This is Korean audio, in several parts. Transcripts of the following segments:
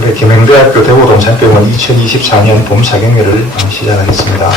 우리 김행대학교 대구동산병원 2024년 봄 사경회를 시작하겠습니다.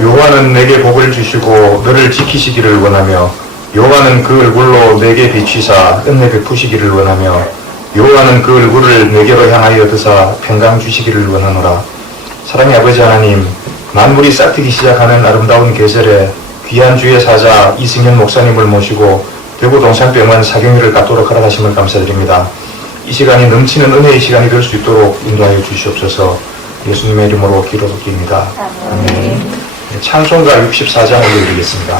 여호와는 내게 복을 주시고 너를 지키시기를 원하며 여호와는 그 얼굴로 내게 비추사 은혜 베푸시기를 원하며 여호와는 그 얼굴을 내게로 향하여 드사 평강 주시기를 원하노라. 사랑의 아버지 하나님, 만물이 싹트기 시작하는 아름다운 계절에 귀한 주의 사자 이승현 목사님을 모시고 대구 동산병원 사경회를 갖도록 허락하심을 감사드립니다. 이 시간이 넘치는 은혜의 시간이 될 수 있도록 인도하여 주시옵소서. 예수님의 이름으로 기도드립니다. 아멘. 찬송가 64장 올려드리겠습니다.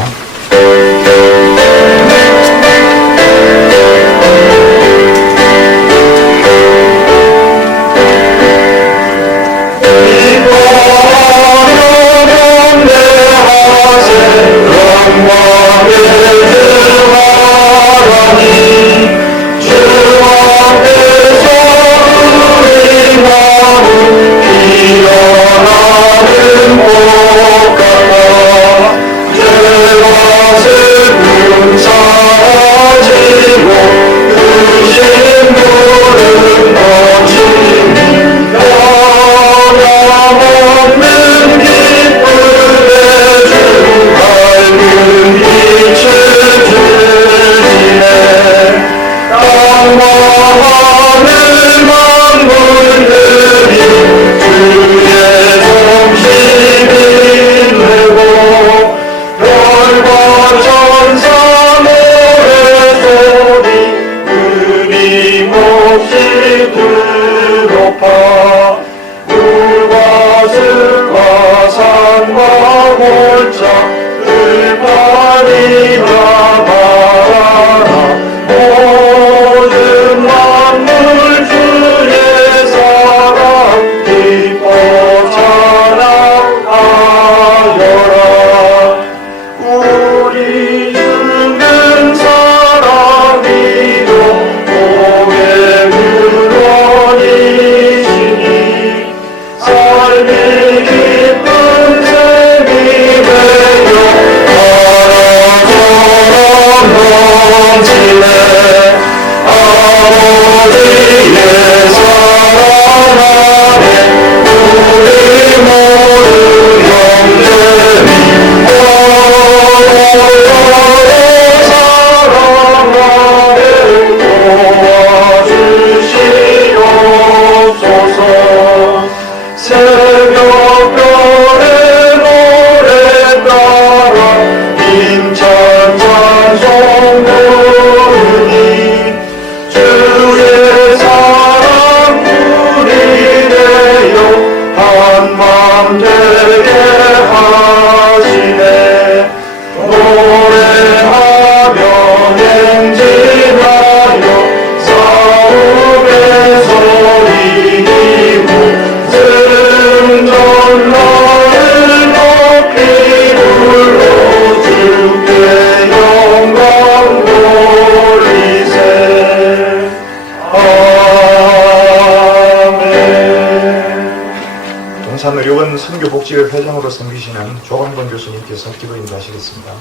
동산의료원 선교복지회 회장으로 섬기시는 조광범 교수님께서 기도 인도하시겠습니다.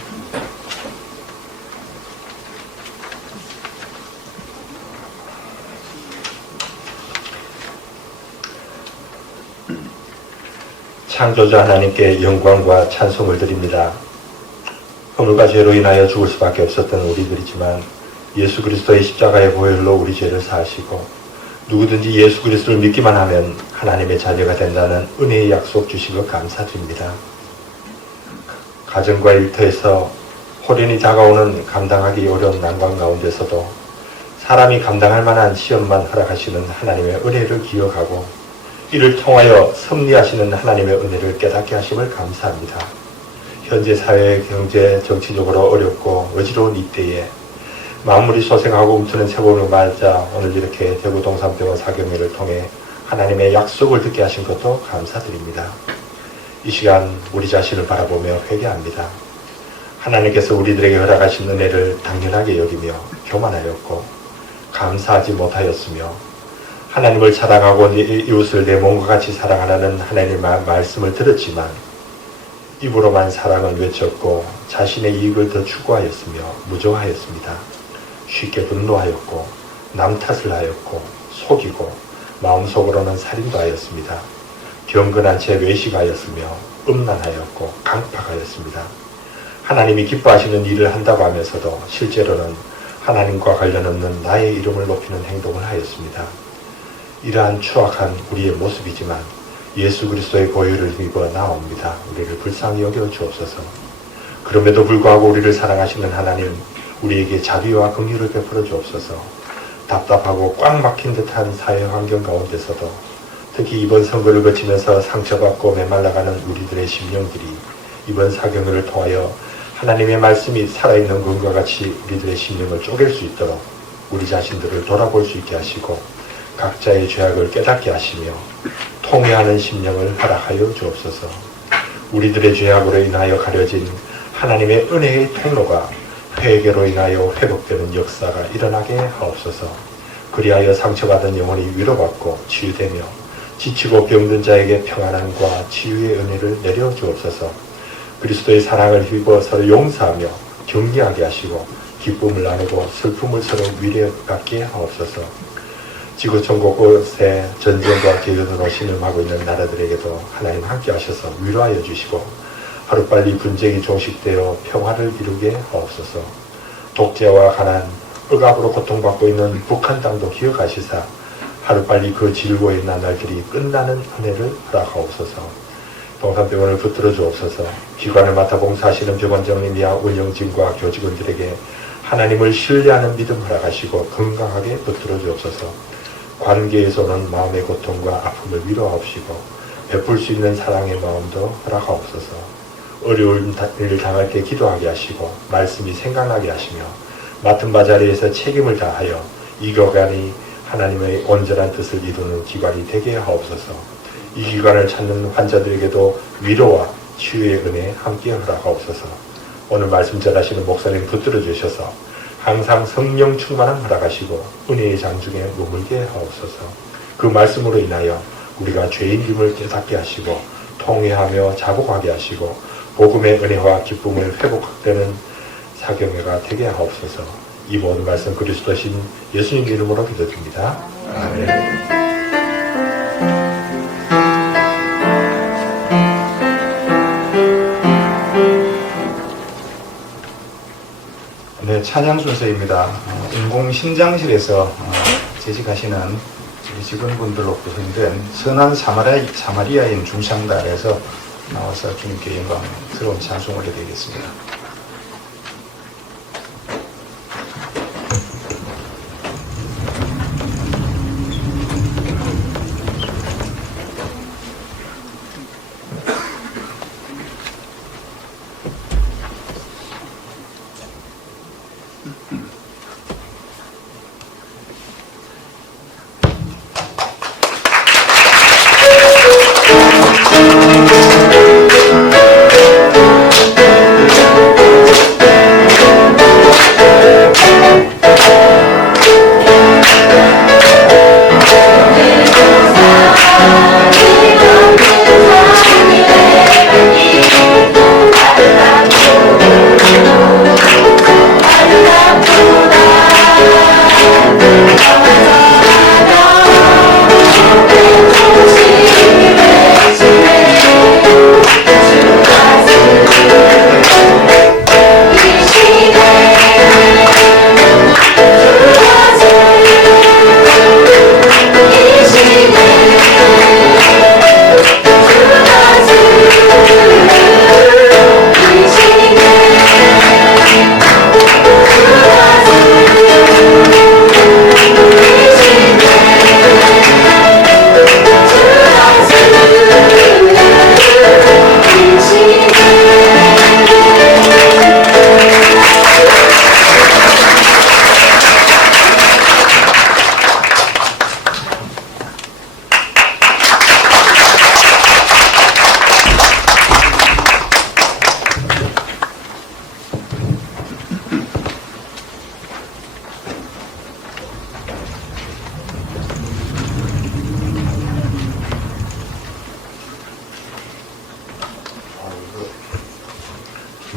창조자 하나님께 영광과 찬송을 드립니다. 허물과 죄로 인하여 죽을 수밖에 없었던 우리들이지만 예수 그리스도의 십자가의 보혈로 우리 죄를 사하시고 누구든지 예수 그리스도를 믿기만 하면 하나님의 자녀가 된다는 은혜의 약속 주시고 감사드립니다. 가정과 일터에서 호련히 다가오는 감당하기 어려운 난관 가운데서도 사람이 감당할 만한 시험만 허락하시는 하나님의 은혜를 기억하고 이를 통하여 섭리하시는 하나님의 은혜를 깨닫게 하심을 감사합니다. 현재 사회, 경제, 정치적으로 어렵고 어지러운 이때에 만물이 소생하고 움트는 세월을 맞아 오늘 이렇게 대구 동산병원 사경회를 통해 하나님의 약속을 듣게 하신 것도 감사드립니다. 이 시간 우리 자신을 바라보며 회개합니다. 하나님께서 우리들에게 허락하신 은혜를 당연하게 여기며 교만하였고 감사하지 못하였으며 하나님을 사랑하고 내 이웃을 내 몸과 같이 사랑하라는 하나님의 말씀을 들었지만 입으로만 사랑을 외쳤고 자신의 이익을 더 추구하였으며 무정하였습니다. 쉽게 분노하였고 남 탓을 하였고 속이고 마음속으로는 살인도 하였습니다. 경건한 채 외식하였으며 음란하였고 강팍하였습니다. 하나님이 기뻐하시는 일을 한다고 하면서도 실제로는 하나님과 관련 없는 나의 이름을 높이는 행동을 하였습니다. 이러한 추악한 우리의 모습이지만 예수 그리스도의 보혈을 입어 나옵니다. 우리를 불쌍히 여겨 주옵소서. 그럼에도 불구하고 우리를 사랑하시는 하나님, 우리에게 자비와 긍휼을 베풀어 주옵소서. 답답하고 꽉 막힌 듯한 사회 환경 가운데서도 특히 이번 선거를 거치면서 상처받고 메말라가는 우리들의 심령들이 이번 사경을 통하여 하나님의 말씀이 살아있는 것과 같이 우리들의 심령을 쪼갤 수 있도록 우리 자신들을 돌아볼 수 있게 하시고 각자의 죄악을 깨닫게 하시며 통회하는 심령을 허락하여 주옵소서. 우리들의 죄악으로 인하여 가려진 하나님의 은혜의 통로가 회개로 인하여 회복되는 역사가 일어나게 하옵소서. 그리하여 상처받은 영혼이 위로받고 치유되며 지치고 병든 자에게 평안함과 치유의 은혜를 내려 주옵소서. 그리스도의 사랑을 힘입어 서로 용서하며 격려하게 하시고 기쁨을 나누고 슬픔을 서로 위로받게 하옵소서. 지구촌 곳곳에 전쟁과 개연으로 신음하고 있는 나라들에게도 하나님 함께 하셔서 위로하여 주시고 하루빨리 분쟁이 종식되어 평화를 이루게 하옵소서. 독재와 가난, 억압으로 고통받고 있는 북한 땅도 기억하시사 하루빨리 그 질고의 나날들이 끝나는 은혜를 허락하옵소서. 동산병원을 붙들어 주옵소서. 기관을 맡아 봉사하시는 병원장님이야 운영진과 교직원들에게 하나님을 신뢰하는 믿음 허락하시고 건강하게 붙들어 주옵소서. 관계에서는 마음의 고통과 아픔을 위로하옵시고 베풀 수 있는 사랑의 마음도 허락하옵소서. 어려운 일을 당할 때 기도하게 하시고 말씀이 생각나게 하시며 맡은 바 자리에서 책임을 다하여 이 기관이 하나님의 온전한 뜻을 이루는 기관이 되게 하옵소서. 이 기관을 찾는 환자들에게도 위로와 치유의 은혜 함께 허락하옵소서. 오늘 말씀 전하시는 목사님 붙들어 주셔서 항상 성령 충만함 허락하시고 은혜의 장중에 머물게 하옵소서. 그 말씀으로 인하여 우리가 죄인임을 깨닫게 하시고 통회하며 자복하게 하시고 복음의 은혜와 기쁨을 회복되는 사경회가 되게 하옵소서. 이 모든 말씀 그리스도신 예수님 이름으로 기도드립니다. 아멘. 네, 찬양 순서입니다. 인공신장실에서 재직하시는 직원분들로 구성된 선한 사마리아인 중창단에서 나와서 주님께 영광스러운 찬송을 드리겠습니다.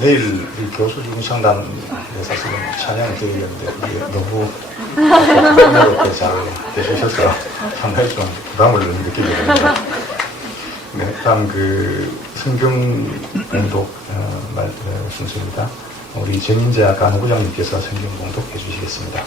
내일 이 교수 중창단에서 지금 찬양 드리는데 이게 너무 풍요롭게 잘 해주셔서 상당히 좀 부담을 느끼게 됩니다. 네, 다음 성경 봉독 순서입니다. 우리 정인재 아까 부장님께서 성경 봉독해 주시겠습니다.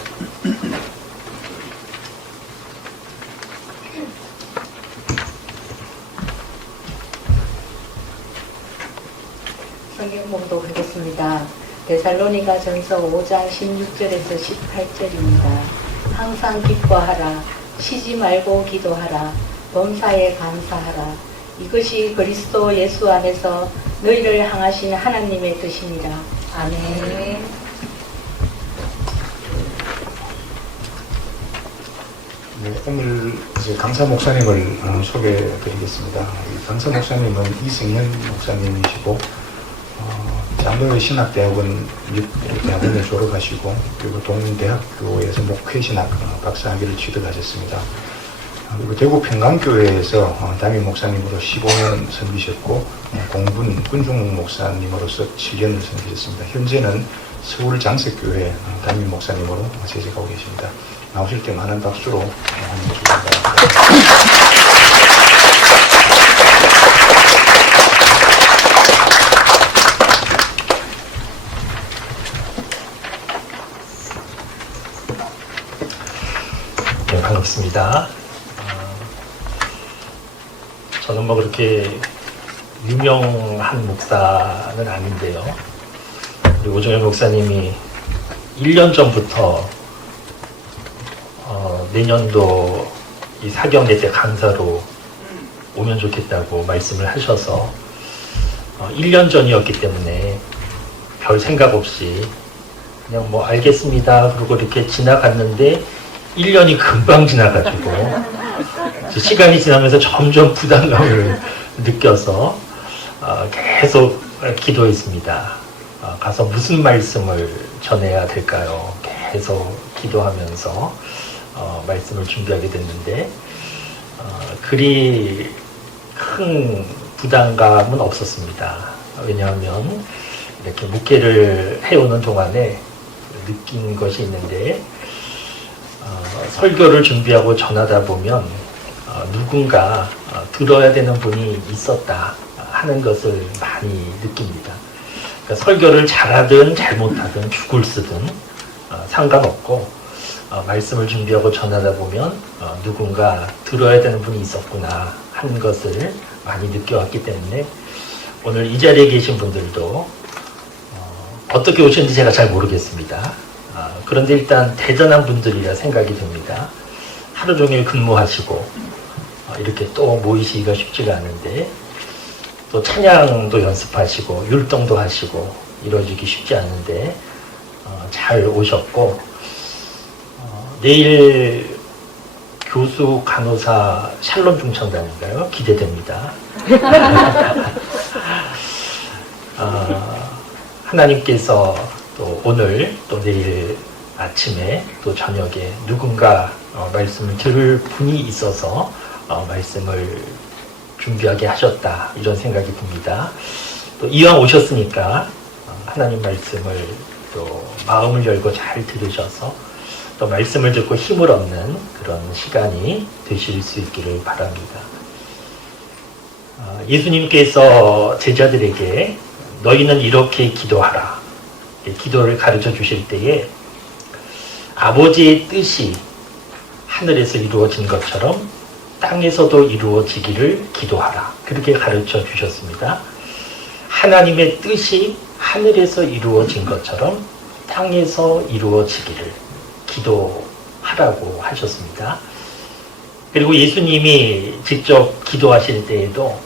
성경 봉독하겠습니다. 데살로니가 전서 5장 16절에서 18절입니다. 항상 기뻐하라. 쉬지 말고 기도하라. 범사에 감사하라. 이것이 그리스도 예수 안에서 너희를 향하신 하나님의 뜻이니라. 아멘. 네, 오늘 이제 강사 목사님을 소개해 드리겠습니다. 강사 목사님은 이승현 목사님이시고 장로회 신학대학원 대학원을 졸업하시고 그리고 동문대학교에서 목회신학 박사학위를 취득하셨습니다. 그리고 대구 평강교회에서 담임 목사님으로 15년 섬기셨고 공군 군중 목사님으로서 7년을 섬기셨습니다. 현재는 서울 장석교회 담임 목사님으로 재직하고 계십니다. 나오실 때 많은 박수로 환영해 주시기 바랍니다. 네, 반갑습니다. 저는 뭐 그렇게 유명한 목사는 아닌데요. 우리 오정현 목사님이 1년 전부터 내년도 이 사경대 때 강사로 오면 좋겠다고 말씀을 하셔서 1년 전이었기 때문에 별 생각 없이 그냥 뭐 알겠습니다. 그리고 이렇게 지나갔는데 1년이 금방 지나가지고 시간이 지나면서 점점 부담감을 느껴서 계속 기도했습니다. 가서 무슨 말씀을 전해야 될까요? 계속 기도하면서 말씀을 준비하게 됐는데 그리 큰 부담감은 없었습니다. 왜냐하면 이렇게 목회를 해오는 동안에 느낀 것이 있는데 설교를 준비하고 전하다 보면 누군가 들어야 되는 분이 있었다 하는 것을 많이 느낍니다. 그러니까 설교를 잘하든 잘못하든 죽을 쓰든 상관없고 말씀을 준비하고 전하다 보면 누군가 들어야 되는 분이 있었구나 하는 것을 많이 느껴왔기 때문에 오늘 이 자리에 계신 분들도 어떻게 오셨는지 제가 잘 모르겠습니다. 그런데 일단 대단한 분들이라 생각이 듭니다. 하루 종일 근무하시고 이렇게 또 모이시기가 쉽지가 않은데 또 찬양도 연습하시고 율동도 하시고 이루어지기 쉽지 않은데 잘 오셨고 내일 교수 간호사 샬롬 중창단인가요? 기대됩니다. 하나님께서 또 오늘 또 내일 아침에 또 저녁에 누군가 말씀을 들을 분이 있어서 말씀을 준비하게 하셨다 이런 생각이 듭니다. 또 이왕 오셨으니까 하나님 말씀을 또 마음을 열고 잘 들으셔서 또 말씀을 듣고 힘을 얻는 그런 시간이 되실 수 있기를 바랍니다. 예수님께서 제자들에게 너희는 이렇게 기도하라 기도를 가르쳐 주실 때에 아버지의 뜻이 하늘에서 이루어진 것처럼 땅에서도 이루어지기를 기도하라 그렇게 가르쳐 주셨습니다. 하나님의 뜻이 하늘에서 이루어진 것처럼 땅에서 이루어지기를 기도하라고 하셨습니다. 그리고 예수님이 직접 기도하실 때에도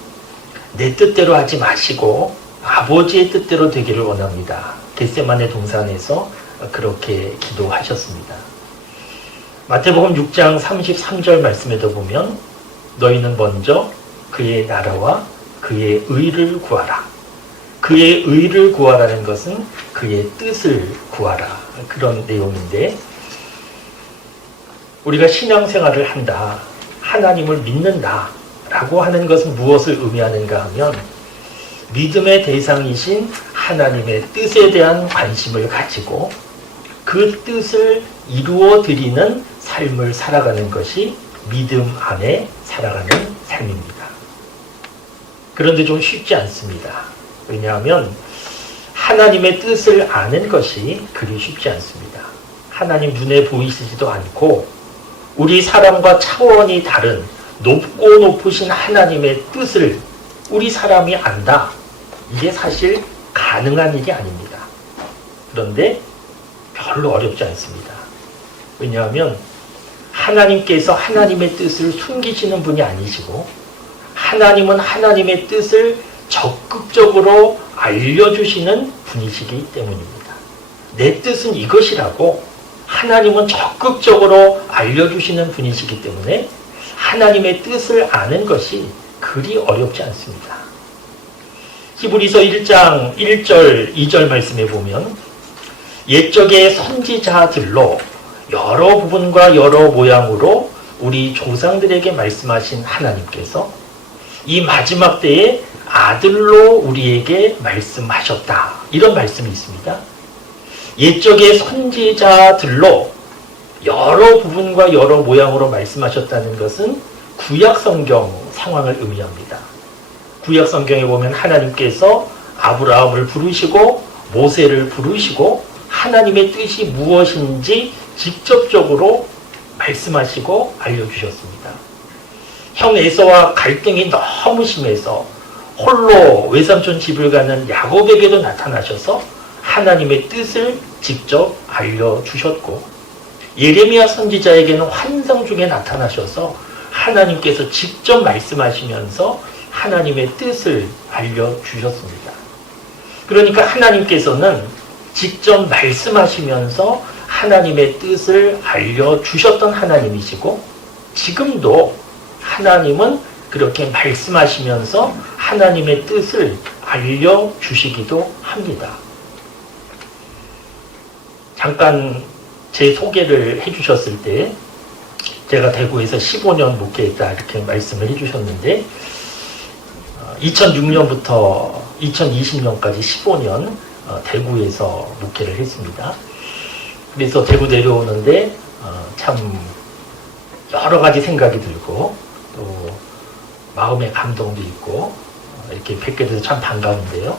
내 뜻대로 하지 마시고 아버지의 뜻대로 되기를 원합니다. 겟세마네 동산에서 그렇게 기도하셨습니다. 마태복음 6장 33절 말씀에도 보면 너희는 먼저 그의 나라와 그의 의를 구하라. 그의 의를 구하라는 것은 그의 뜻을 구하라. 그런 내용인데 우리가 신앙생활을 한다. 하나님을 믿는다. 라고 하는 것은 무엇을 의미하는가 하면 믿음의 대상이신 하나님의 뜻에 대한 관심을 가지고 그 뜻을 이루어 드리는 삶을 살아가는 것이 믿음 안에 살아가는 삶입니다. 그런데 좀 쉽지 않습니다. 왜냐하면 하나님의 뜻을 아는 것이 그리 쉽지 않습니다. 하나님 눈에 보이시지도 않고 우리 사람과 차원이 다른 높고 높으신 하나님의 뜻을 우리 사람이 안다. 이게 사실 가능한 일이 아닙니다. 그런데 별로 어렵지 않습니다. 왜냐하면 하나님께서 하나님의 뜻을 숨기시는 분이 아니시고 하나님은 하나님의 뜻을 적극적으로 알려주시는 분이시기 때문입니다. 내 뜻은 이것이라고 하나님은 적극적으로 알려주시는 분이시기 때문에 하나님의 뜻을 아는 것이 그리 어렵지 않습니다. 히브리서 1장 1절 2절 말씀에 보면 옛적의 선지자들로 여러 부분과 여러 모양으로 우리 조상들에게 말씀하신 하나님께서 이 마지막 때에 아들로 우리에게 말씀하셨다. 이런 말씀이 있습니다. 옛적의 선지자들로 여러 부분과 여러 모양으로 말씀하셨다는 것은 구약 성경 상황을 의미합니다. 구약 성경에 보면 하나님께서 아브라함을 부르시고 모세를 부르시고 하나님의 뜻이 무엇인지 직접적으로 말씀하시고 알려주셨습니다. 형 에서와 갈등이 너무 심해서 홀로 외삼촌 집을 가는 야곱에게도 나타나셔서 하나님의 뜻을 직접 알려주셨고 예레미야 선지자에게는 환상 중에 나타나셔서 하나님께서 직접 말씀하시면서 하나님의 뜻을 알려주셨습니다. 그러니까 하나님께서는 직접 말씀하시면서 하나님의 뜻을 알려주셨던 하나님이시고 지금도 하나님은 그렇게 말씀하시면서 하나님의 뜻을 알려주시기도 합니다. 잠깐 제 소개를 해주셨을 때 제가 대구에서 15년 목회했다 이렇게 말씀을 해주셨는데 2006년부터 2020년까지 15년 대구에서 목회를 했습니다. 그래서 대구 내려오는데 참 여러 가지 생각이 들고 또 마음의 감동도 있고 이렇게 뵙게 돼서 참 반가운데요.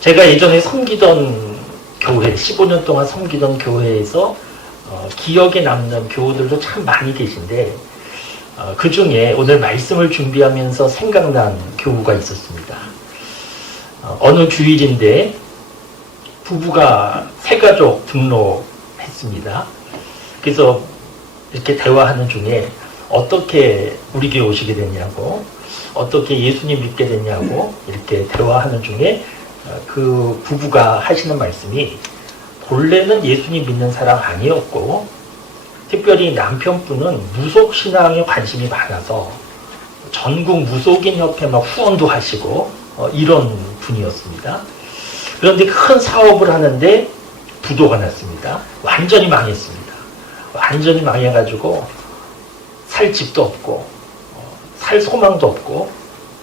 제가 예전에 섬기던 교회, 15년 동안 섬기던 교회에서 기억에 남는 교우들도 참 많이 계신데 그 중에 오늘 말씀을 준비하면서 생각난 교우가 있었습니다. 어느 주일인데 부부가 새가족 등록했습니다. 그래서 이렇게 대화하는 중에 어떻게 우리 교회 오시게 됐냐고 어떻게 예수님 믿게 됐냐고 이렇게 대화하는 중에 그 부부가 하시는 말씀이 본래는 예수님 믿는 사람 아니었고 특별히 남편분은 무속신앙에 관심이 많아서 전국 무속인 협회 막 후원도 하시고 이런 분이었습니다. 그런데 큰 사업을 하는데 부도가 났습니다. 완전히 망했습니다. 완전히 망해가지고 살 집도 없고 살 소망도 없고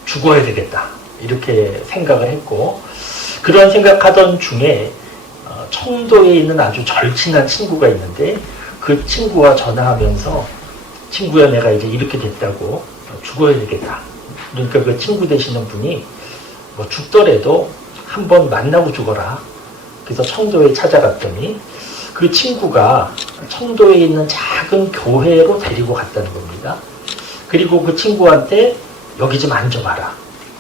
죽어야 되겠다 이렇게 생각을 했고 그런 생각하던 중에 청도에 있는 아주 절친한 친구가 있는데 그 친구와 전화하면서 친구야 내가 이제 이렇게 됐다고 죽어야 되겠다. 그러니까 그 친구 되시는 분이 뭐 죽더라도 한번 만나고 죽어라. 그래서 청도에 찾아갔더니 그 친구가 청도에 있는 작은 교회로 데리고 갔다는 겁니다. 그리고 그 친구한테 여기 좀 앉아봐라.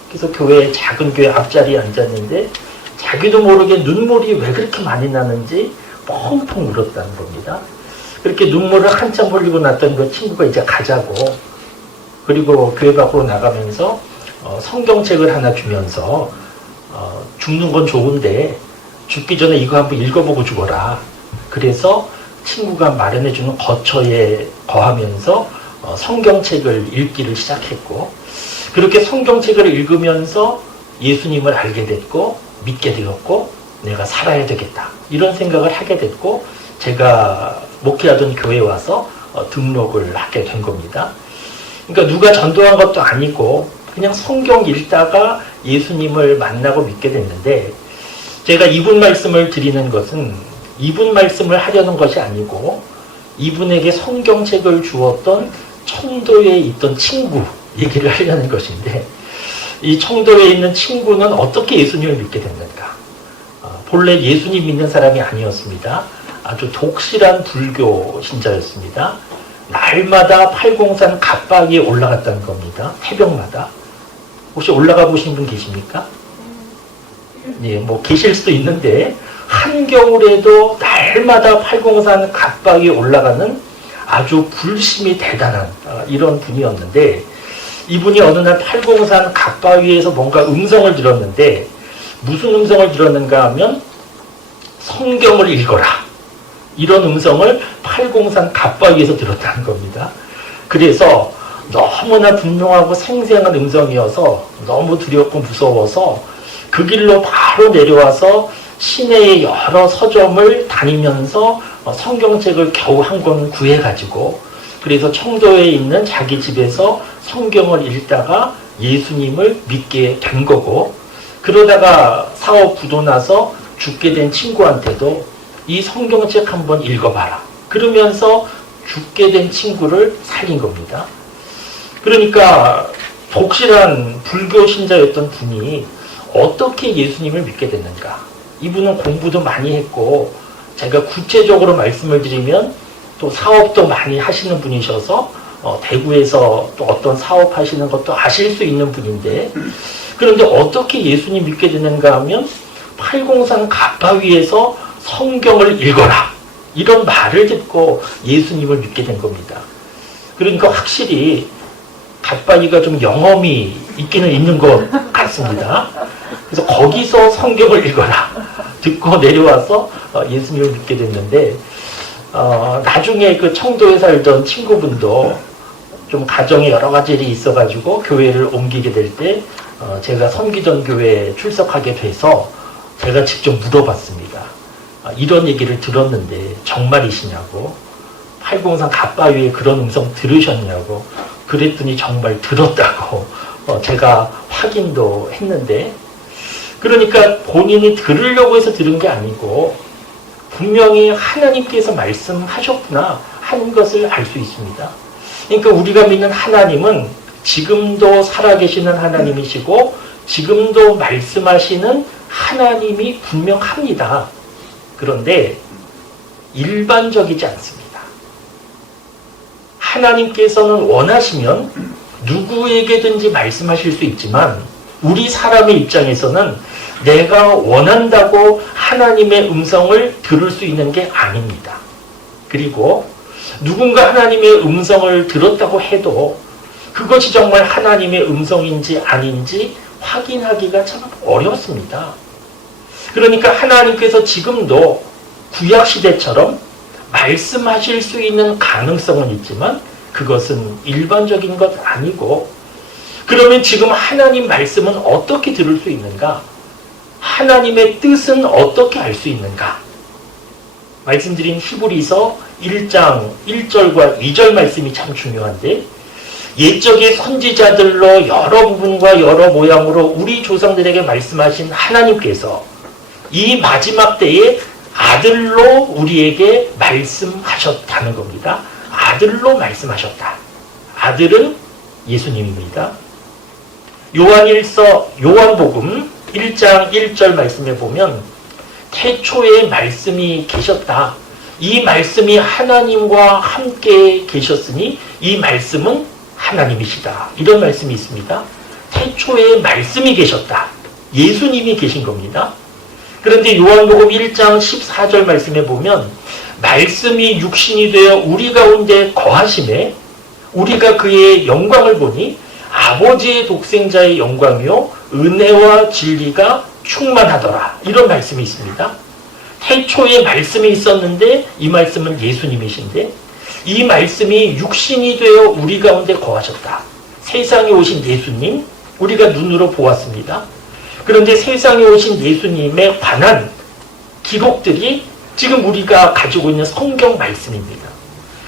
그래서 교회 작은 교회 앞자리에 앉았는데 자기도 모르게 눈물이 왜 그렇게 많이 나는지 펑펑 울었다는 겁니다. 그렇게 눈물을 한참 흘리고 났던 그 친구가 이제 가자고 그리고 교회 밖으로 나가면서 성경책을 하나 주면서 죽는 건 좋은데 죽기 전에 이거 한번 읽어보고 죽어라. 그래서 친구가 마련해주는 거처에 거하면서 성경책을 읽기를 시작했고 그렇게 성경책을 읽으면서 예수님을 알게 됐고 믿게 되었고 내가 살아야 되겠다 이런 생각을 하게 됐고 제가 목회하던 교회에 와서 등록을 하게 된 겁니다. 그러니까 누가 전도한 것도 아니고 그냥 성경 읽다가 예수님을 만나고 믿게 됐는데 제가 이분 말씀을 드리는 것은 이분 말씀을 하려는 것이 아니고 이분에게 성경책을 주었던 청도에 있던 친구 얘기를 하려는 것인데, 이 청도에 있는 친구는 어떻게 예수님을 믿게 됐는가? 본래 예수님 믿는 사람이 아니었습니다. 아주 독실한 불교 신자였습니다. 날마다 팔공산 갓바위에 올라갔다는 겁니다. 새벽마다. 혹시 올라가 보신 분 계십니까? 예, 뭐 계실 수도 있는데 한겨울에도 날마다 팔공산 갓바위에 올라가는 아주 불심이 대단한 이런 분이었는데, 이분이 어느 날 팔공산 갓바위에서 뭔가 음성을 들었는데, 무슨 음성을 들었는가 하면 성경을 읽어라, 이런 음성을 팔공산 갓바위에서 들었다는 겁니다. 그래서 너무나 분명하고 생생한 음성이어서 너무 두렵고 무서워서 그 길로 바로 내려와서 시내의 여러 서점을 다니면서 성경책을 겨우 한 권 구해가지고, 그래서 청도에 있는 자기 집에서 성경을 읽다가 예수님을 믿게 된 거고, 그러다가 사업 부도 나서 죽게 된 친구한테도 이 성경책 한번 읽어봐라, 그러면서 죽게 된 친구를 살린 겁니다. 그러니까 독실한 불교 신자였던 분이 어떻게 예수님을 믿게 됐는가? 이분은 공부도 많이 했고, 제가 구체적으로 말씀을 드리면 또 사업도 많이 하시는 분이셔서 대구에서 또 어떤 사업 하시는 것도 아실 수 있는 분인데, 그런데 어떻게 예수님 믿게 되는가 하면 팔공산 갓바위에서 성경을 읽어라, 이런 말을 듣고 예수님을 믿게 된 겁니다. 그러니까 확실히 갓바위가 좀 영험이 있기는 있는 것 같습니다. 그래서 거기서 성경을 읽어라 듣고 내려와서 예수님을 믿게 됐는데, 나중에 그 청도에 살던 친구분도 좀 가정에 여러 가지 일이 있어가지고 교회를 옮기게 될 때 제가 섬기던 교회에 출석하게 돼서 제가 직접 물어봤습니다. 이런 얘기를 들었는데 정말이시냐고, 팔공산 갓바위에 그런 음성 들으셨냐고. 그랬더니 정말 들었다고 제가 확인도 했는데, 그러니까 본인이 들으려고 해서 들은 게 아니고 분명히 하나님께서 말씀하셨구나 하는 것을 알 수 있습니다. 그러니까 우리가 믿는 하나님은 지금도 살아계시는 하나님이시고 지금도 말씀하시는 하나님이 분명합니다. 그런데 일반적이지 않습니다. 하나님께서는 원하시면 누구에게든지 말씀하실 수 있지만, 우리 사람의 입장에서는 내가 원한다고 하나님의 음성을 들을 수 있는 게 아닙니다. 그리고 누군가 하나님의 음성을 들었다고 해도 그것이 정말 하나님의 음성인지 아닌지 확인하기가 참 어렵습니다. 그러니까 하나님께서 지금도 구약시대처럼 말씀하실 수 있는 가능성은 있지만 그것은 일반적인 것 아니고, 그러면 지금 하나님 말씀은 어떻게 들을 수 있는가? 하나님의 뜻은 어떻게 알 수 있는가? 말씀드린 히브리서 1장 1절과 2절 말씀이 참 중요한데, 옛적의 선지자들로 여러 부분과 여러 모양으로 우리 조상들에게 말씀하신 하나님께서 이 마지막 때에 아들로 우리에게 말씀하셨다는 겁니다. 아들로 말씀하셨다. 아들은 예수님입니다. 요한복음 1장 1절 말씀에 보면 태초에 말씀이 계셨다. 이 말씀이 하나님과 함께 계셨으니 이 말씀은 하나님이시다. 이런 말씀이 있습니다. 태초에 말씀이 계셨다. 예수님이 계신 겁니다. 그런데 요한복음 1장 14절 말씀에 보면 말씀이 육신이 되어 우리 가운데 거하심에 우리가 그의 영광을 보니 아버지의 독생자의 영광이요 은혜와 진리가 충만하더라. 이런 말씀이 있습니다. 태초에 말씀이 있었는데 이 말씀은 예수님이신데, 이 말씀이 육신이 되어 우리 가운데 거하셨다. 세상에 오신 예수님 우리가 눈으로 보았습니다. 그런데 세상에 오신 예수님에 관한 기록들이 지금 우리가 가지고 있는 성경 말씀입니다.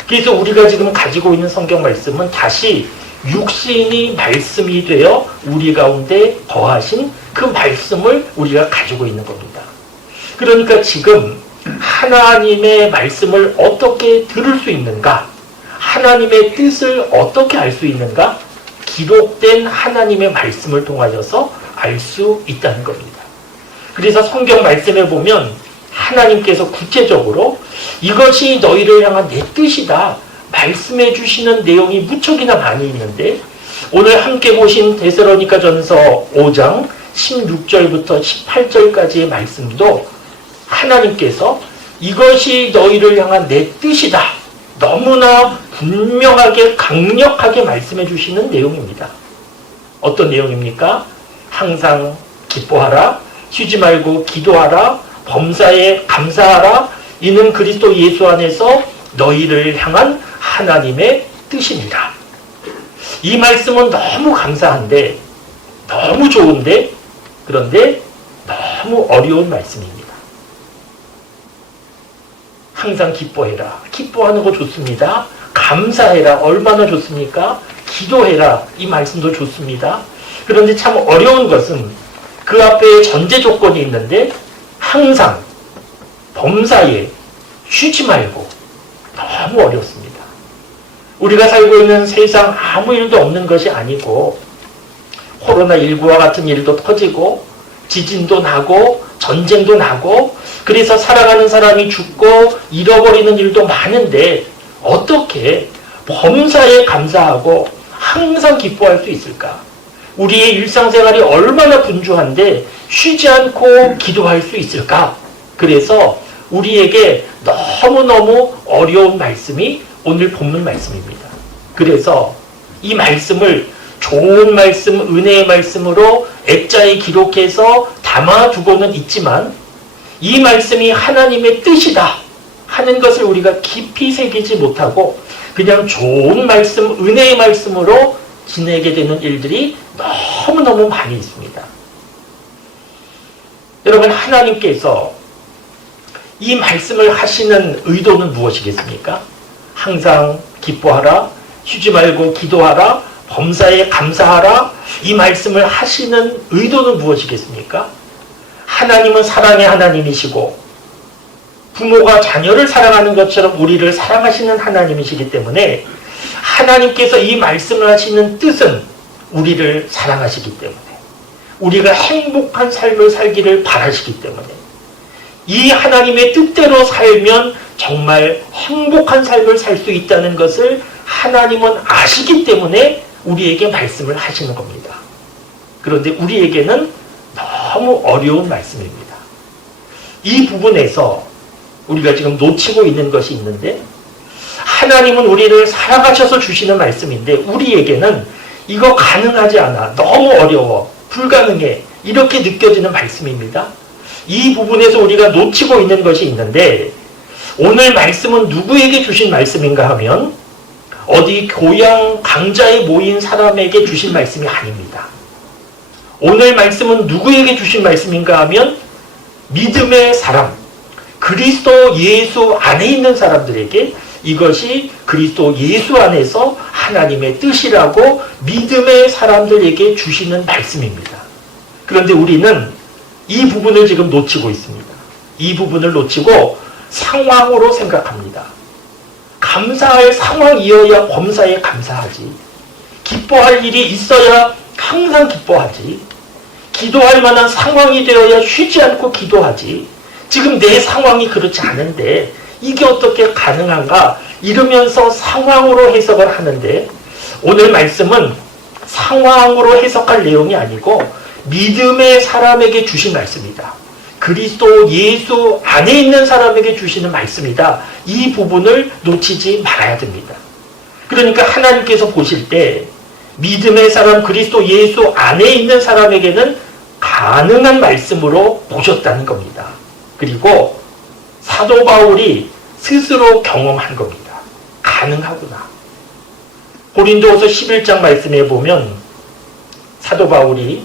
그래서 우리가 지금 가지고 있는 성경 말씀은 다시 육신이 말씀이 되어 우리 가운데 거하신 그 말씀을 우리가 가지고 있는 겁니다. 그러니까 지금 하나님의 말씀을 어떻게 들을 수 있는가? 하나님의 뜻을 어떻게 알 수 있는가? 기록된 하나님의 말씀을 통하여서 알 수 있다는 겁니다. 그래서 성경 말씀에 보면 하나님께서 구체적으로 이것이 너희를 향한 내 뜻이다 말씀해 주시는 내용이 무척이나 많이 있는데, 오늘 함께 보신 데살로니가전서 5장 16절부터 18절까지의 말씀도 하나님께서 이것이 너희를 향한 내 뜻이다 너무나 분명하게 강력하게 말씀해 주시는 내용입니다. 어떤 내용입니까? 항상 기뻐하라, 쉬지 말고 기도하라, 범사에 감사하라, 이는 그리스도 예수 안에서 너희를 향한 하나님의 뜻입니다. 이 말씀은 너무 감사한데, 너무 좋은데, 그런데 너무 어려운 말씀입니다. 항상 기뻐해라. 기뻐하는 거 좋습니다. 감사해라. 얼마나 좋습니까? 기도해라. 이 말씀도 좋습니다. 그런데 참 어려운 것은 그 앞에 전제 조건이 있는데, 항상 범사에 쉬지 말고, 너무 어렵습니다. 우리가 살고 있는 세상 아무 일도 없는 것이 아니고, 코로나19와 같은 일도 터지고, 지진도 나고, 전쟁도 나고, 그래서 사랑하는 사람이 죽고 잃어버리는 일도 많은데 어떻게 범사에 감사하고 항상 기뻐할 수 있을까? 우리의 일상생활이 얼마나 분주한데 쉬지 않고 기도할 수 있을까? 그래서 우리에게 너무너무 어려운 말씀이 오늘 본문 말씀입니다. 그래서 이 말씀을 좋은 말씀, 은혜의 말씀으로 액자에 기록해서 담아두고는 있지만, 이 말씀이 하나님의 뜻이다 하는 것을 우리가 깊이 새기지 못하고 그냥 좋은 말씀, 은혜의 말씀으로 지내게 되는 일들이 너무너무 많이 있습니다. 여러분, 하나님께서 이 말씀을 하시는 의도는 무엇이겠습니까? 항상 기뻐하라, 쉬지 말고 기도하라, 범사에 감사하라, 이 말씀을 하시는 의도는 무엇이겠습니까? 하나님은 사랑의 하나님이시고 부모가 자녀를 사랑하는 것처럼 우리를 사랑하시는 하나님이시기 때문에 하나님께서 이 말씀을 하시는 뜻은 우리를 사랑하시기 때문에, 우리가 행복한 삶을 살기를 바라시기 때문에, 이 하나님의 뜻대로 살면 정말 행복한 삶을 살 수 있다는 것을 하나님은 아시기 때문에 우리에게 말씀을 하시는 겁니다. 그런데 우리에게는 너무 어려운 말씀입니다. 이 부분에서 우리가 지금 놓치고 있는 것이 있는데, 하나님은 우리를 사랑하셔서 주시는 말씀인데 우리에게는 이거 가능하지 않아, 너무 어려워, 불가능해, 이렇게 느껴지는 말씀입니다. 이 부분에서 우리가 놓치고 있는 것이 있는데, 오늘 말씀은 누구에게 주신 말씀인가 하면 어디 교양 강좌에 모인 사람에게 주신 말씀이 아닙니다. 오늘 말씀은 누구에게 주신 말씀인가 하면 믿음의 사람, 그리스도 예수 안에 있는 사람들에게, 이것이 그리스도 예수 안에서 하나님의 뜻이라고 믿음의 사람들에게 주시는 말씀입니다. 그런데 우리는 이 부분을 지금 놓치고 있습니다. 이 부분을 놓치고 상황으로 생각합니다. 감사할 상황이어야 범사에 감사하지, 기뻐할 일이 있어야 항상 기뻐하지, 기도할 만한 상황이 되어야 쉬지 않고 기도하지, 지금 내 상황이 그렇지 않은데 이게 어떻게 가능한가 이러면서 상황으로 해석을 하는데, 오늘 말씀은 상황으로 해석할 내용이 아니고 믿음의 사람에게 주신 말씀이다. 그리스도 예수 안에 있는 사람에게 주시는 말씀이다. 이 부분을 놓치지 말아야 됩니다. 그러니까 하나님께서 보실 때 믿음의 사람, 그리스도 예수 안에 있는 사람에게는 가능한 말씀으로 보셨다는 겁니다. 그리고 사도 바울이 스스로 경험한 겁니다. 가능하구나. 고린도후서 11장 말씀에 보면 사도 바울이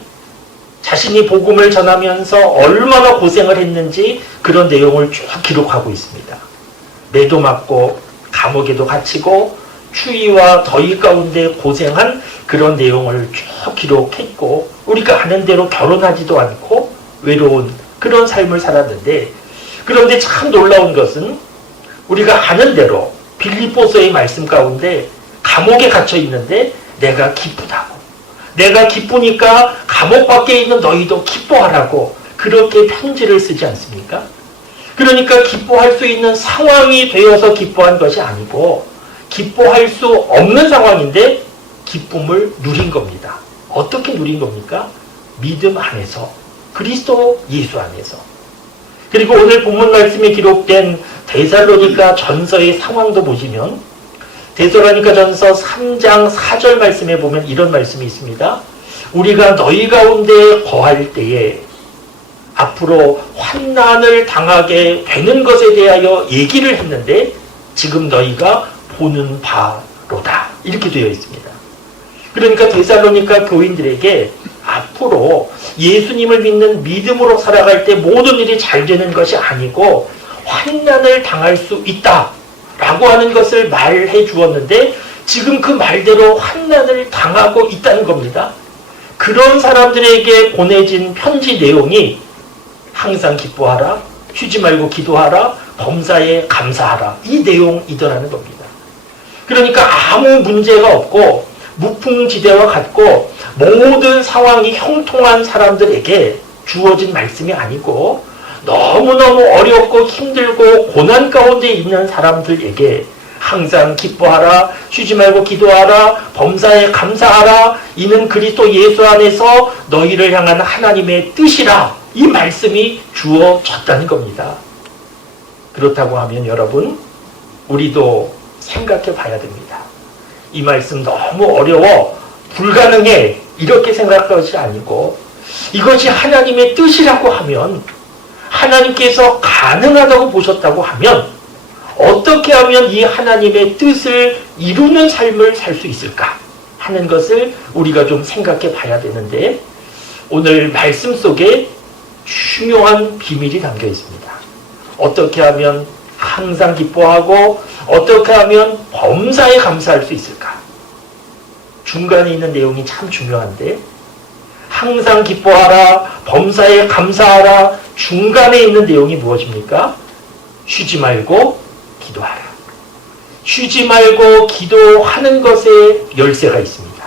자신이 복음을 전하면서 얼마나 고생을 했는지 그런 내용을 쭉 기록하고 있습니다. 매도 맞고 감옥에도 갇히고 추위와 더위 가운데 고생한 그런 내용을 쭉 기록했고, 우리가 아는 대로 결혼하지도 않고 외로운 그런 삶을 살았는데, 그런데 참 놀라운 것은 우리가 아는 대로 빌립보서의 말씀 가운데 감옥에 갇혀 있는데 내가 기쁘다고, 내가 기쁘니까 감옥 밖에 있는 너희도 기뻐하라고 그렇게 편지를 쓰지 않습니까? 그러니까 기뻐할 수 있는 상황이 되어서 기뻐한 것이 아니고 기뻐할 수 없는 상황인데 기쁨을 누린 겁니다. 어떻게 누린 겁니까? 믿음 안에서, 그리스도 예수 안에서. 그리고 오늘 본문 말씀에 기록된 데살로니가 전서의 상황도 보시면 데살로니가 전서 3장 4절 말씀에 보면 이런 말씀이 있습니다. 우리가 너희 가운데 거할 때에 앞으로 환난을 당하게 되는 것에 대하여 얘기를 했는데 지금 너희가 보는 바로다. 이렇게 되어 있습니다. 그러니까 데살로니가 교인들에게 앞으로 예수님을 믿는 믿음으로 살아갈 때 모든 일이 잘 되는 것이 아니고 환난을 당할 수 있다라고 하는 것을 말해 주었는데 지금 그 말대로 환난을 당하고 있다는 겁니다. 그런 사람들에게 보내진 편지 내용이 항상 기뻐하라, 쉬지 말고 기도하라, 범사에 감사하라, 이 내용이더라는 겁니다. 그러니까 아무 문제가 없고 무풍지대와 같고 모든 상황이 형통한 사람들에게 주어진 말씀이 아니고 너무너무 어렵고 힘들고 고난 가운데 있는 사람들에게 항상 기뻐하라, 쉬지 말고 기도하라, 범사에 감사하라, 이는 그리스도 예수 안에서 너희를 향한 하나님의 뜻이라, 이 말씀이 주어졌다는 겁니다. 그렇다고 하면 여러분, 우리도 생각해 봐야 됩니다. 이 말씀 너무 어려워, 불가능해, 이렇게 생각할 것이 아니고 이것이 하나님의 뜻이라고 하면, 하나님께서 가능하다고 보셨다고 하면 어떻게 하면 이 하나님의 뜻을 이루는 삶을 살 수 있을까 하는 것을 우리가 좀 생각해 봐야 되는데, 오늘 말씀 속에 중요한 비밀이 담겨 있습니다. 어떻게 하면 항상 기뻐하고 어떻게 하면 범사에 감사할 수 있을까? 중간에 있는 내용이 참 중요한데, 항상 기뻐하라, 범사에 감사하라, 중간에 있는 내용이 무엇입니까? 쉬지 말고 기도하라. 쉬지 말고 기도하는 것에 열쇠가 있습니다.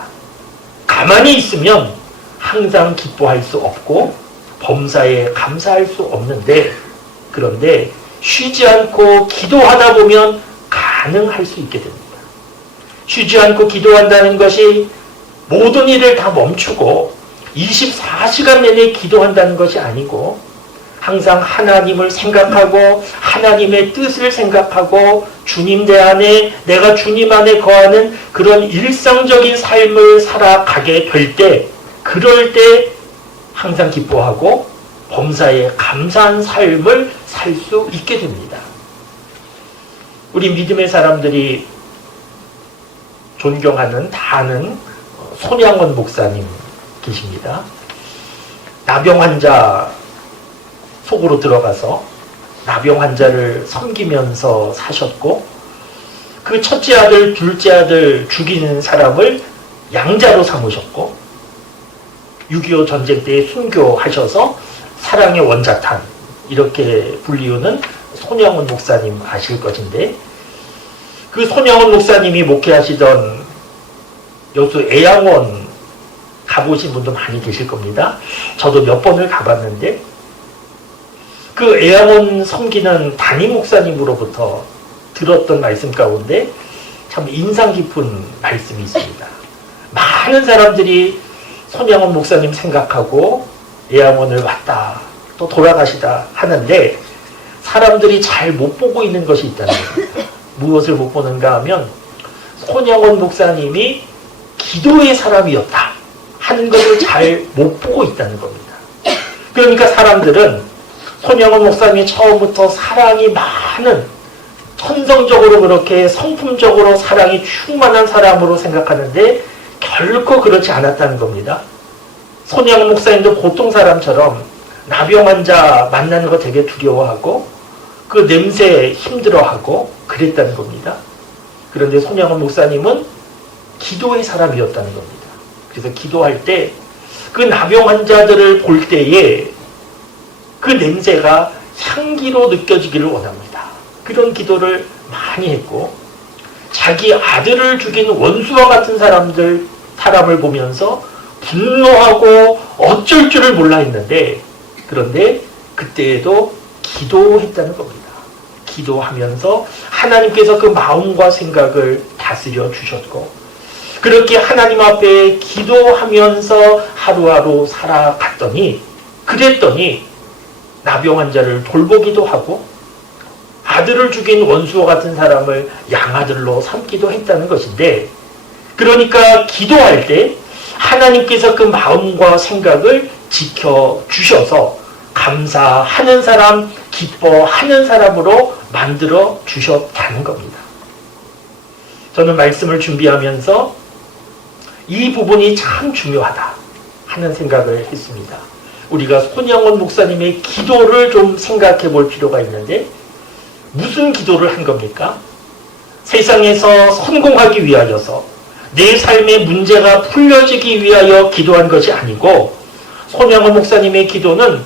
가만히 있으면 항상 기뻐할 수 없고 범사에 감사할 수 없는데, 그런데 쉬지 않고 기도하다 보면 가능할 수 있게 됩니다. 쉬지 않고 기도한다는 것이 모든 일을 다 멈추고 24시간 내내 기도한다는 것이 아니고 항상 하나님을 생각하고 하나님의 뜻을 생각하고 주님 내 안에, 내가 주님 안에 거하는 그런 일상적인 삶을 살아가게 될 때, 그럴 때 항상 기뻐하고 범사에 감사한 삶을 살 수 있게 됩니다. 우리 믿음의 사람들이 존경하는, 다 아는 손양원 목사님 계십니다. 나병 환자 속으로 들어가서 나병 환자를 섬기면서 사셨고, 그 첫째 아들, 둘째 아들 죽이는 사람을 양자로 삼으셨고, 6.25 전쟁 때 순교하셔서 사랑의 원자탄, 이렇게 불리우는 손양원 목사님 아실 것인데, 그 손양원 목사님이 목회하시던 여수 애양원 가보신 분도 많이 계실 겁니다. 저도 몇 번을 가봤는데, 그 애양원 섬기는 담임 목사님으로부터 들었던 말씀 가운데 참 인상 깊은 말씀이 있습니다. 많은 사람들이 손양원 목사님 생각하고 애양원을 왔다 또 돌아가시다 하는데, 사람들이 잘 못 보고 있는 것이 있다는 겁니다. 무엇을 못 보는가 하면 손양원 목사님이 기도의 사람이었다 하는 것을 잘 못 보고 있다는 겁니다. 그러니까 사람들은 손양원 목사님이 처음부터 사랑이 많은, 천성적으로 그렇게 성품적으로 사랑이 충만한 사람으로 생각하는데 결코 그렇지 않았다는 겁니다. 손양원 목사님도 보통 사람처럼 나병 환자 만나는 거 되게 두려워하고 그 냄새에 힘들어하고 그랬다는 겁니다. 그런데 손양원 목사님은 기도의 사람이었다는 겁니다. 그래서 기도할 때 그 나병 환자들을 볼 때에 그 냄새가 향기로 느껴지기를 원합니다. 그런 기도를 많이 했고, 자기 아들을 죽인 원수와 같은 사람을 보면서 분노하고 어쩔 줄을 몰라 했는데, 그런데 그때에도 기도했다는 겁니다. 기도하면서 하나님께서 그 마음과 생각을 다스려 주셨고, 그렇게 하나님 앞에 기도하면서 하루하루 살아갔더니, 그랬더니 나병 환자를 돌보기도 하고 아들을 죽인 원수와 같은 사람을 양아들로 삼기도 했다는 것인데, 그러니까 기도할 때 하나님께서 그 마음과 생각을 지켜주셔서 감사하는 사람, 기뻐하는 사람으로 만들어 주셨다는 겁니다. 저는 말씀을 준비하면서 이 부분이 참 중요하다 하는 생각을 했습니다. 우리가 손양원 목사님의 기도를 좀 생각해 볼 필요가 있는데, 무슨 기도를 한 겁니까? 세상에서 성공하기 위하여서, 내 삶의 문제가 풀려지기 위하여 기도한 것이 아니고, 손양원 목사님의 기도는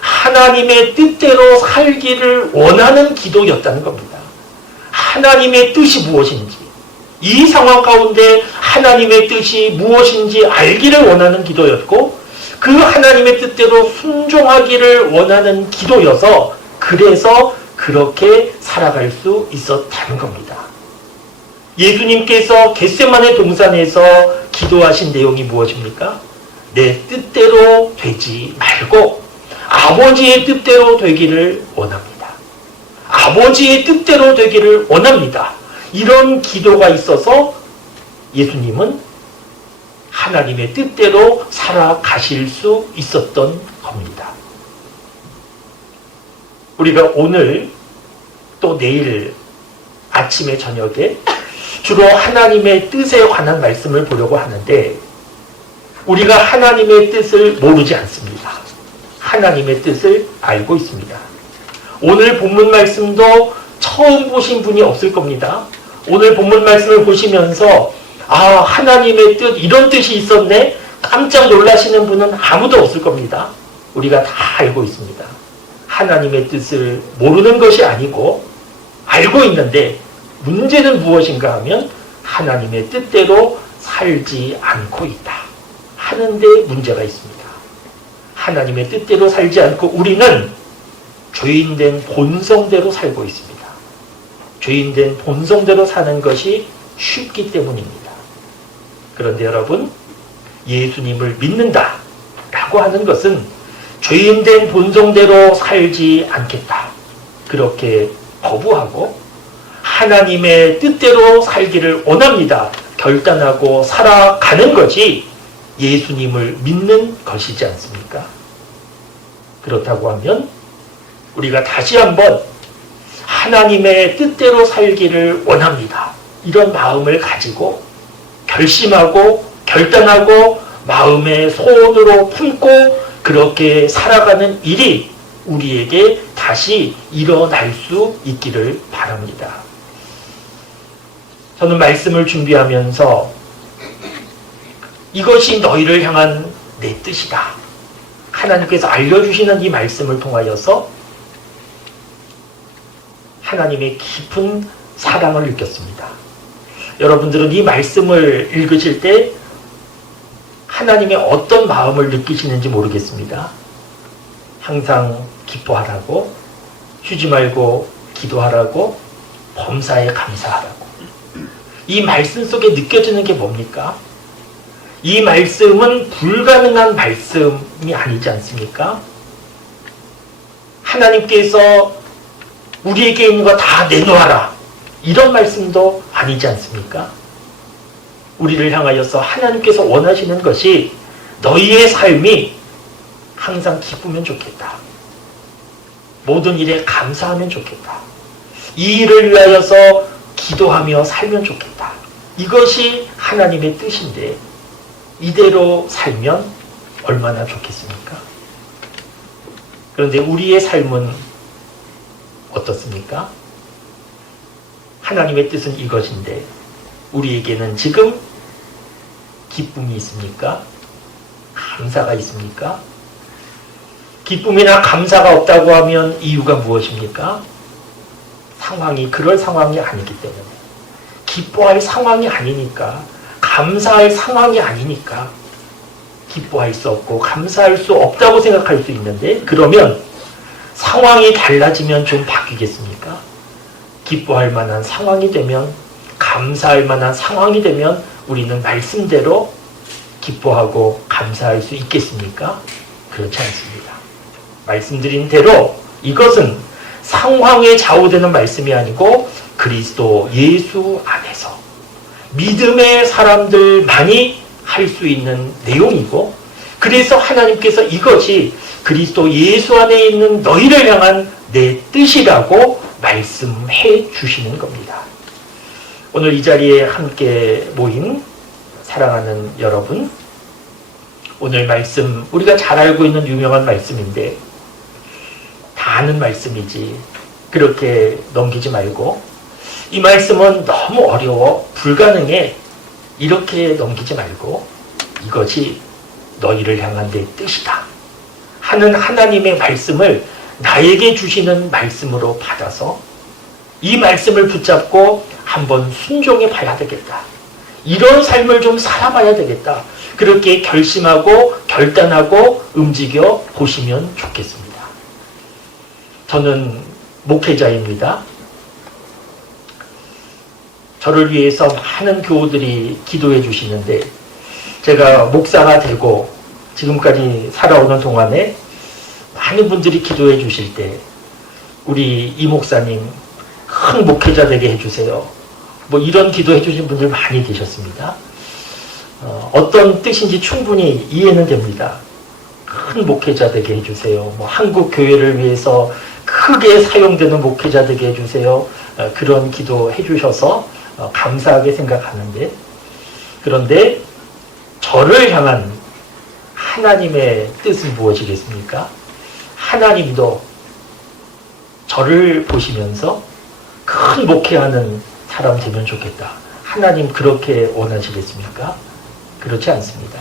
하나님의 뜻대로 살기를 원하는 기도였다는 겁니다. 하나님의 뜻이 무엇인지, 이 상황 가운데 하나님의 뜻이 무엇인지 알기를 원하는 기도였고, 그 하나님의 뜻대로 순종하기를 원하는 기도여서, 그래서 그렇게 살아갈 수 있었다는 겁니다. 예수님께서 겟세마네 동산에서 기도하신 내용이 무엇입니까? 내 뜻대로 되지 말고 아버지의 뜻대로 되기를 원합니다. 아버지의 뜻대로 되기를 원합니다. 이런 기도가 있어서 예수님은 하나님의 뜻대로 살아가실 수 있었던 겁니다. 우리가 오늘 또 내일 아침에 저녁에 주로 하나님의 뜻에 관한 말씀을 보려고 하는데, 우리가 하나님의 뜻을 모르지 않습니다. 하나님의 뜻을 알고 있습니다. 오늘 본문 말씀도 처음 보신 분이 없을 겁니다. 오늘 본문 말씀을 보시면서 하나님의 뜻, 이런 뜻이 있었네? 깜짝 놀라시는 분은 아무도 없을 겁니다. 우리가 다 알고 있습니다. 하나님의 뜻을 모르는 것이 아니고 알고 있는데, 문제는 무엇인가 하면 하나님의 뜻대로 살지 않고 있다 하는데 문제가 있습니다. 하나님의 뜻대로 살지 않고 우리는 죄인된 본성대로 살고 있습니다. 죄인된 본성대로 사는 것이 쉽기 때문입니다. 그런데 여러분, 예수님을 믿는다 라고 하는 것은 죄인된 본성대로 살지 않겠다, 그렇게 거부하고 하나님의 뜻대로 살기를 원합니다, 결단하고 살아가는 것이 예수님을 믿는 것이지 않습니까? 그렇다고 하면 우리가 다시 한번 하나님의 뜻대로 살기를 원합니다, 이런 마음을 가지고 결심하고 결단하고 마음의 소원으로 품고 그렇게 살아가는 일이 우리에게 다시 일어날 수 있기를 바랍니다. 저는 말씀을 준비하면서 이것이 너희를 향한 내 뜻이다, 하나님께서 알려주시는 이 말씀을 통하여서 하나님의 깊은 사랑을 느꼈습니다. 여러분들은 이 말씀을 읽으실 때 하나님의 어떤 마음을 느끼시는지 모르겠습니다. 항상 기뻐하라고, 쉬지 말고 기도하라고, 범사에 감사하라고. 이 말씀 속에 느껴지는 게 뭡니까? 이 말씀은 불가능한 말씀이 아니지 않습니까? 하나님께서 우리에게 있는 거 다 내놓아라, 이런 말씀도 아니지 않습니까? 우리를 향하여서 하나님께서 원하시는 것이 너희의 삶이 항상 기쁘면 좋겠다, 모든 일에 감사하면 좋겠다, 이 일을 위하여서 기도하며 살면 좋겠다, 이것이 하나님의 뜻인데 이대로 살면 얼마나 좋겠습니까? 그런데 우리의 삶은 어떻습니까? 하나님의 뜻은 이것인데 우리에게는 지금 기쁨이 있습니까? 감사가 있습니까? 기쁨이나 감사가 없다고 하면 이유가 무엇입니까? 상황이 그럴 상황이 아니기 때문에, 기뻐할 상황이 아니니까, 감사할 상황이 아니니까 기뻐할 수 없고 감사할 수 없다고 생각할 수 있는데, 그러면 상황이 달라지면 좀 바뀌겠습니까? 기뻐할 만한 상황이 되면, 감사할 만한 상황이 되면 우리는 말씀대로 기뻐하고 감사할 수 있겠습니까? 그렇지 않습니다. 말씀드린 대로 이것은 상황에 좌우되는 말씀이 아니고 그리스도 예수 안에서 믿음의 사람들만이 할 수 있는 내용이고, 그래서 하나님께서 이것이 그리스도 예수 안에 있는 너희를 향한 내 뜻이라고 말씀해 주시는 겁니다. 오늘 이 자리에 함께 모인 사랑하는 여러분, 오늘 말씀 우리가 잘 알고 있는 유명한 말씀인데 다 아는 말씀이지 그렇게 넘기지 말고, 이 말씀은 너무 어려워 불가능해 이렇게 넘기지 말고, 이것이 너희를 향한 내 뜻이다 하는 하나님의 말씀을 나에게 주시는 말씀으로 받아서 이 말씀을 붙잡고 한번 순종해 봐야 되겠다, 이런 삶을 좀 살아봐야 되겠다, 그렇게 결심하고 결단하고 움직여 보시면 좋겠습니다. 저는 목회자입니다. 저를 위해서 많은 교우들이 기도해 주시는데, 제가 목사가 되고 지금까지 살아오는 동안에 많은 분들이 기도해 주실 때, 우리 이 목사님 큰 목회자 되게 해주세요, 뭐 이런 기도해 주신 분들 많이 계셨습니다. 어떤 뜻인지 충분히 이해는 됩니다. 큰 목회자 되게 해주세요, 뭐 한국 교회를 위해서 크게 사용되는 목회자 되게 해주세요, 그런 기도 해주셔서 감사하게 생각하는데, 그런데 저를 향한 하나님의 뜻은 무엇이겠습니까? 하나님도 저를 보시면서 큰 목회하는 사람 되면 좋겠다, 하나님 그렇게 원하시겠습니까? 그렇지 않습니다.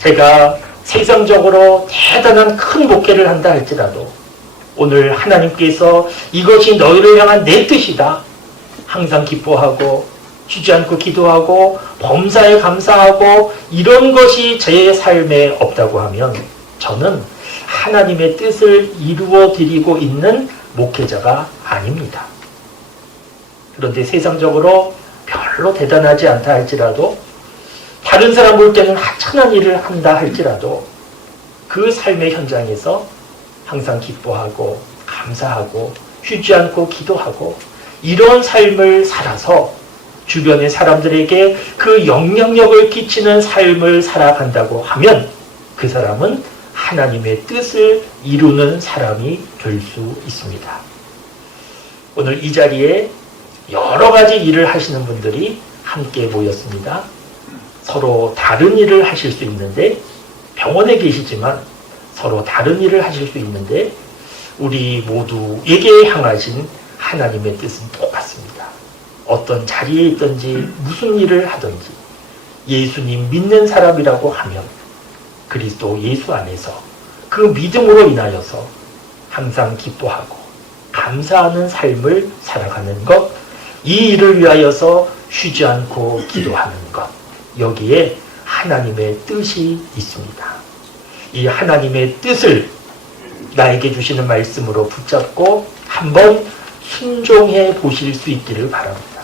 제가 세상적으로 대단한 큰 목회를 한다 할지라도 오늘 하나님께서 이것이 너희를 향한 내 뜻이다, 항상 기뻐하고 쉬지 않고 기도하고 범사에 감사하고 이런 것이 제 삶에 없다고 하면 저는 하나님의 뜻을 이루어 드리고 있는 목회자가 아닙니다. 그런데 세상적으로 별로 대단하지 않다 할지라도, 다른 사람 볼 때는 하찮은 일을 한다 할지라도 그 삶의 현장에서 항상 기뻐하고 감사하고 쉬지 않고 기도하고 이런 삶을 살아서 주변의 사람들에게 그 영향력을 끼치는 삶을 살아간다고 하면 그 사람은 하나님의 뜻을 이루는 사람이 될 수 있습니다. 오늘 이 자리에 여러 가지 일을 하시는 분들이 함께 모였습니다. 서로 다른 일을 하실 수 있는데, 병원에 계시지만 서로 다른 일을 하실 수 있는데, 우리 모두에게 향하신 하나님의 뜻은 똑같습니다. 어떤 자리에 있든지 무슨 일을 하든지 예수님 믿는 사람이라고 하면 그리스도 예수 안에서 그 믿음으로 인하여서 항상 기뻐하고 감사하는 삶을 살아가는 것, 이 일을 위하여서 쉬지 않고 기도하는 것, 여기에 하나님의 뜻이 있습니다. 이 하나님의 뜻을 나에게 주시는 말씀으로 붙잡고 한번 순종해 보실 수 있기를 바랍니다.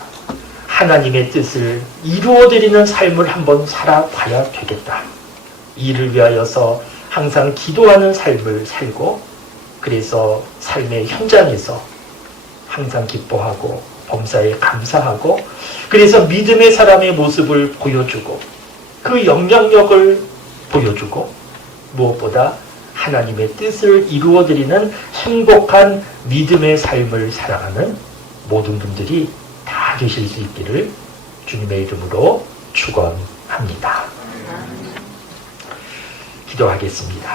하나님의 뜻을 이루어드리는 삶을 한번 살아봐야 되겠다. 이를 위하여서 항상 기도하는 삶을 살고, 그래서 삶의 현장에서 항상 기뻐하고 범사에 감사하고, 그래서 믿음의 사람의 모습을 보여주고 그 영향력을 보여주고, 무엇보다 하나님의 뜻을 이루어드리는 행복한 믿음의 삶을 살아가는 모든 분들이 다 되실 수 있기를 주님의 이름으로 축원합니다. 기도하겠습니다.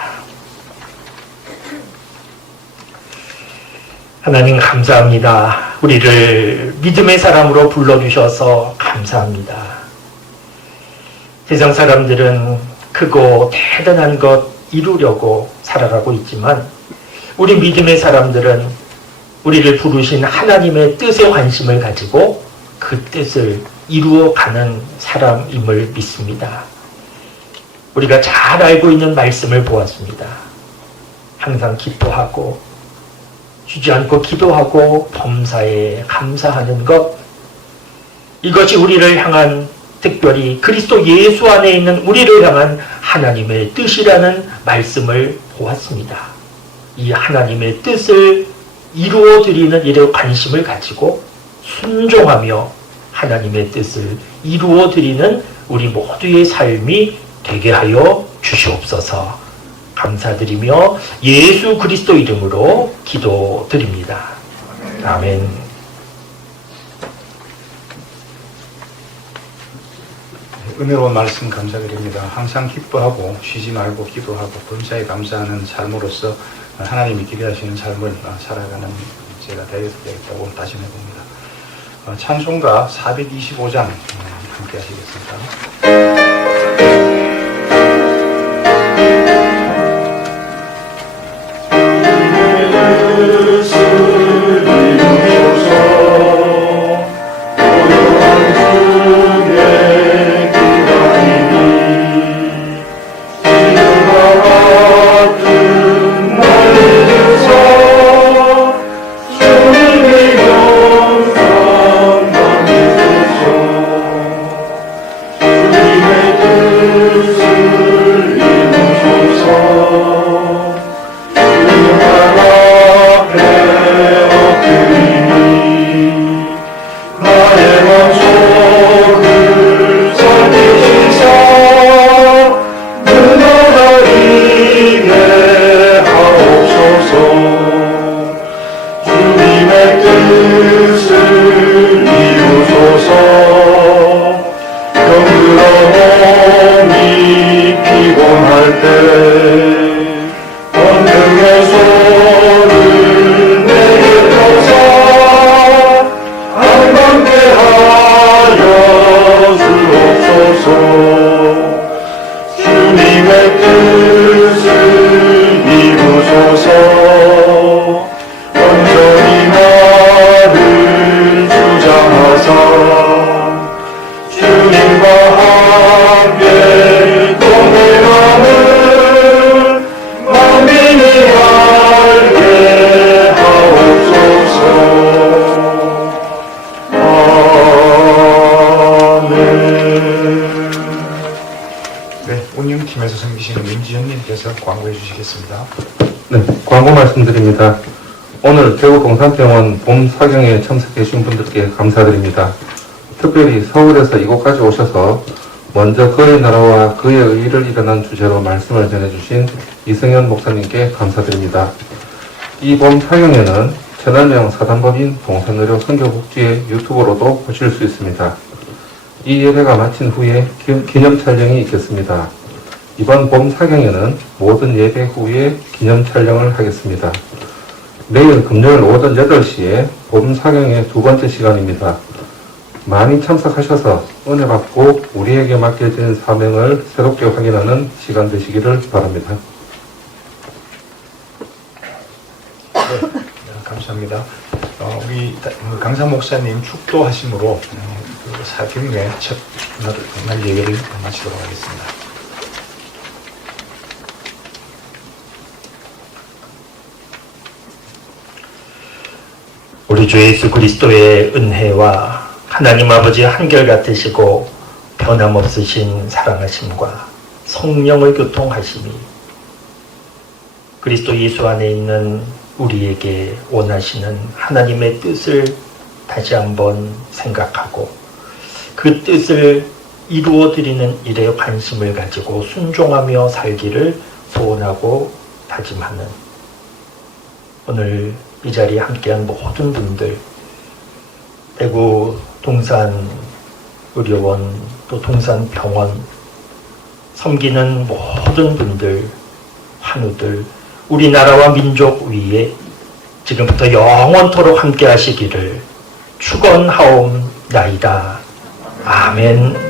하나님 감사합니다. 우리를 믿음의 사람으로 불러주셔서 감사합니다. 세상 사람들은 크고 대단한 것, 이루려고 살아가고 있지만 우리 믿음의 사람들은 우리를 부르신 하나님의 뜻에 관심을 가지고 그 뜻을 이루어가는 사람임을 믿습니다. 우리가 잘 알고 있는 말씀을 보았습니다. 항상 기뻐하고 주저앉고 기도하고 범사에 감사하는 것, 이것이 우리를 향한, 특별히 그리스도 예수 안에 있는 우리를 향한 하나님의 뜻이라는 말씀을 보았습니다. 이 하나님의 뜻을 이루어 드리는 일에 관심을 가지고 순종하며 하나님의 뜻을 이루어 드리는 우리 모두의 삶이 되게 하여 주시옵소서. 감사드리며 예수 그리스도 이름으로 기도드립니다. 아멘. 은혜로운 말씀 감사드립니다. 항상 기뻐하고 쉬지 말고 기도하고 범사에 감사하는 삶으로서 하나님이 기대하시는 삶을 살아가는 제가 되겠다고 다짐해봅니다. 찬송가 425장 함께 하시겠습니다. 운영팀에서 섬기시는 민지현님께서 광고해 주시겠습니다. 네, 광고 말씀드립니다. 오늘 대구 동산병원 봄 사경에 참석해 주신 분들께 감사드립니다. 특별히 서울에서 이곳까지 오셔서 먼저 그의 나라와 그의 의를 일어난 주제로 말씀을 전해주신 이승현 목사님께 감사드립니다. 이 봄 사경에는 천안명 사단법인 동산의료 선교복지의 유튜브로도 보실 수 있습니다. 이 예배가 마친 후에 기념 촬영이 있겠습니다. 이번 봄 사경에는 모든 예배 후에 기념 촬영을 하겠습니다. 내일 금요일 오전 8시에 봄 사경의 두 번째 시간입니다. 많이 참석하셔서 은혜 받고 우리에게 맡겨진 사명을 새롭게 확인하는 시간 되시기를 바랍니다. 네, 감사합니다. 우리 강사 목사님 축도하심으로 그 사경의 첫 날 예배를 마치도록 하겠습니다. 우리 주 예수 그리스도의 은혜와 하나님 아버지의 한결같으시고 변함없으신 사랑하심과 성령의 교통하심이 그리스도 예수 안에 있는 우리에게 원하시는 하나님의 뜻을 다시 한번 생각하고 그 뜻을 이루어드리는 일에 관심을 가지고 순종하며 살기를 소원하고 다짐하는 오늘 이 자리에 함께한 모든 분들, 대구 동산의료원 또 동산병원 섬기는 모든 분들, 환우들, 우리나라와 민족 위에 지금부터 영원토록 함께 하시기를 축원하옵나이다. 아멘.